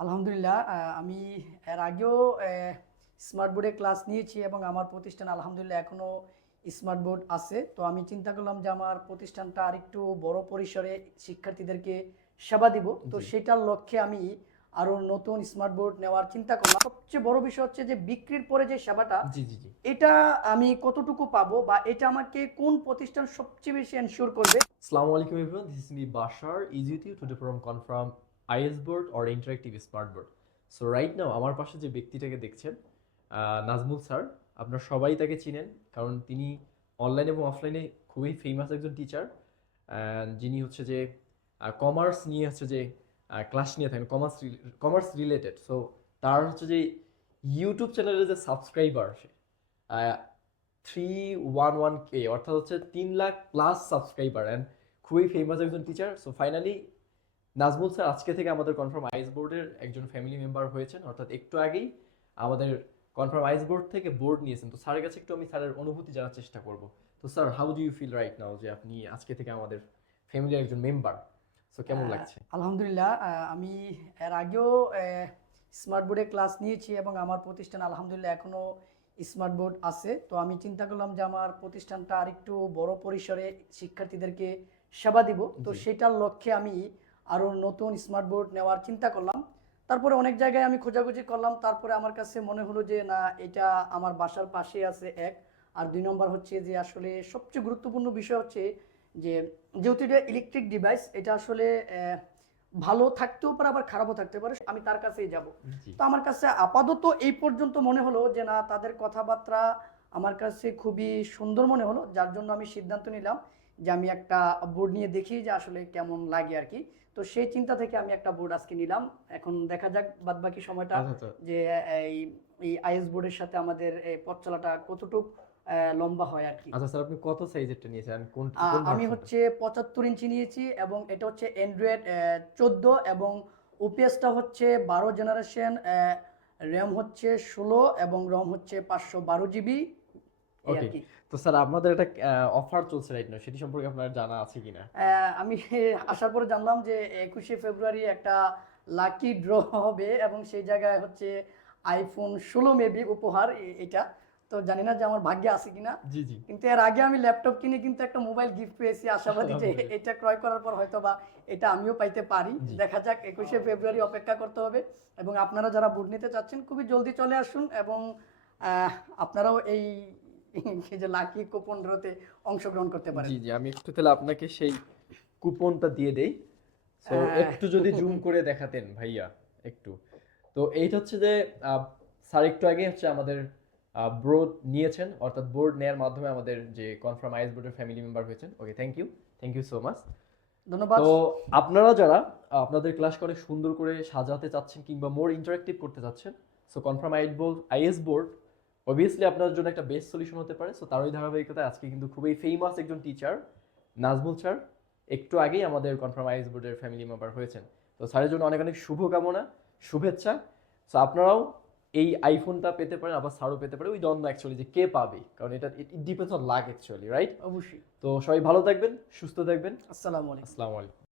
আলহামদুলিল্লাহ আমি এর আগেও স্মার্ট বোর্ডে ক্লাস নিয়েছি এবং আমার প্রতিষ্ঠান আলহামদুলিল্লাহ এখনও স্মার্ট বোর্ড আছে তো আমি চিন্তা করলাম যে আমার প্রতিষ্ঠানটা আরেকটু বড় পরিসরে শিক্ষার্থীদেরকে সেবা দিব তো সেটার লক্ষ্যে আমি আরও নতুন স্মার্ট বোর্ড নেওয়ার চিন্তা করলাম সবচেয়ে বড় বিষয় হচ্ছে যে বিক্রির পরে যে সেবাটা জি জি জি এটা আমি কতটুকু পাবো বা এটা আমাকে কোন প্রতিষ্ঠান সবচেয়ে বেশি এনশিওর করবে alaikum everyone. This is me Bashar. Easy with you today from confirm board board or smart board so right now আমার পাশে যে ব্যক্তিটাকে দেখছেন নাজমুল স্যার, আপনারা সবাই তাকে চিনেন কারণ তিনি অনলাইন এবং অফলাইনে খুবই ফেমাস একজন টিচার যিনি হচ্ছে যে কমার্স নিয়ে হচ্ছে যে ক্লাস নিয়ে থাকেন কমার্স কমার্স রিলেটেড সো তার হচ্ছে যে ইউটিউব চ্যানেলের যে সাবস্ক্রাইবার সে থ্রি ওয়ান ওয়ান কে অর্থাৎ হচ্ছে তিন লাখ প্লাস সাবস্ক্রাইবার অ্যান্ড খুবই ফেমাস একজন teacher so finally Nazmul sir আজকে থেকে আমাদের কনফার্ম আইস বোর্ডের একজন ফ্যামিলি মেম্বার হয়েছেন অর্থাৎ একটু আগেই আমাদের কনফার্ম আইস বোর্ড থেকে বোর্ড নিয়েছেন। তো স্যারের কাছে একটু আমি স্যারের অনুভূতি জানার চেষ্টা করব। তো sir how do you feel right now যে আপনি আজকে থেকে আমাদের ফ্যামিলির একজন মেম্বার সো কেমন লাগছে? আলহামদুলিল্লাহ আমি এর আগেও স্মার্ট বোর্ডে ক্লাস নিয়েছি এবং আমার প্রতিষ্ঠান আলহামদুলিল্লাহ এখনও স্মার্ট বোর্ড আছে। তো আমি চিন্তা করলাম যে আমার প্রতিষ্ঠানটা আরেকটু বড় পরিসরে শিক্ষার্থীদেরকে সেবা দিব। তো সেটার লক্ষ্যে আমি আরও নতুন স্মার্ট বোর্ড নেওয়ার চিন্তা করলাম। তারপরে অনেক জায়গায় আমি খোঁজাখুঁজি করলাম। তারপরে আমার কাছে মনে হলো যে না এটা আমার বাসার পাশে আছে এক। আর দুই নম্বর হচ্ছে যে আসলে সবচেয়ে গুরুত্বপূর্ণ বিষয় হচ্ছে যে যেহেতু এটা ইলেকট্রিক ডিভাইস এটা আসলে আহ, ভালো থাকতেও পারে আবার খারাপও থাকতে পারে। আমি তার কাছেই যাব। তো আমার কাছে আপাতত এই পর্যন্ত মনে হলো যে না তাদের কথাবার্তা আমার কাছে খুবই সুন্দর মনে হলো যার জন্য আমি সিদ্ধান্ত নিলাম যে আমি একটা বোর্ড নিয়ে দেখি যে আসলে কেমন লাগে আর কি। তো সেই চিন্তা থেকে আমি একটা বোর্ড আজকে নিলাম। এখন দেখা যাক বাদ বাকি সময়টা আচ্ছা আচ্ছা। যে এই এই আইএস বোর্ডের সাথে আমাদের এই পথ চলাটা কতটুকু লম্বা হয় আর কি। আচ্ছা স্যার আপনি কত সাইজেরটা নিয়েছেন? কোন আমি হচ্ছে পঁচাত্তর ইঞ্চি নিয়েছি এবং এটা হচ্ছে অ্যান্ড্রয়েড চোদ্দ এবং ওপিএসটা হচ্ছে বারো জেনারেশন র্যাম হচ্ছে ষোলো এবং রম হচ্ছে পাঁচশো বারো জিবি আর Okay. কি। তো স্যার আপনাদের একটা অফার চলছে রাইট না সেটি সম্পর্কে আপনার জানা আছে কিনা? আমি আসার পরে জানলাম যে একুশে ফেব্রুয়ারি একটা লাকি ড্র হবে এবং সেই জায়গায় হচ্ছে আইফোন ষোলো মেবি উপহার এটা। তো জানি না যে আমার ভাগ্যে আছে কিনা। জি জি। কিন্তু এর আগে আমি ল্যাপটপ কিনে কিন্তু একটা মোবাইল গিফট পেয়েছি আশাবাদী যে এটা ক্রয় করার পর হয়তো বা এটা আমিও পাইতে পারি। দেখা যাক একুশে ফেব্রুয়ারি অপেক্ষা করতে হবে। এবং আপনারা যারা বুট নিতে চাচ্ছেন খুবই জলদি চলে আসুন এবং আহ, আপনারাও এই এই যে লাকি কুপন ড্রতে অংশগ্রহণ করতে পারেন। জি জি আমি একটু তাহলে আপনাকে সেই কুপনটা দিয়ে দেই। তো একটু যদি জুম করে দেখাতেন ভাইয়া একটু। তো এইটা হচ্ছে যে স্যার একটু আগে হচ্ছে আমাদের বোর্ড নিয়েছেন অর্থাৎ বোর্ড নেয়ার মাধ্যমে আমাদের যে কনফার্ম আইএস বোর্ডের ফ্যামিলি মেম্বার হয়েছেন। Okay thank you thank you so much ধন্যবাদ। তো আপনারা যারা আপনাদের ক্লাসকে অনেক সুন্দর করে সাজাতে চাচ্ছেন কিংবা মোর ইন্টারেক্টিভ করতে চাচ্ছেন সো কনফার্ম আইট বোর্ড আইএস বোর্ড অবভিয়াসলি আপনার জন্য একটা বেস্ট সলিউশন হতে পারে সো তারই ধারাবাহিকতায় আজকে কিন্তু খুবই ফেমাস একজন টিচার নাজমুল স্যার একটু আগেই আমাদের কনফার্ম আইএস বোর্ডের ফ্যামিলি মেম্বার হয়েছেন। তো স্যারের জন্য অনেক অনেক শুভকামনা শুভেচ্ছা। সো আপনারাও এই আইফোনটা পেতে পারেন আবার স্যারও পেতে পারে। উই ডোন্ট নো অ্যাকচুয়ালি যে কে পাবে কারণ এটা it depends on luck actually right অবশ্যই। তো সবাই ভালো থাকবেন সুস্থ থাকবেন। আসসালামু আলাইকুম। আসসালামু আলাইকুম।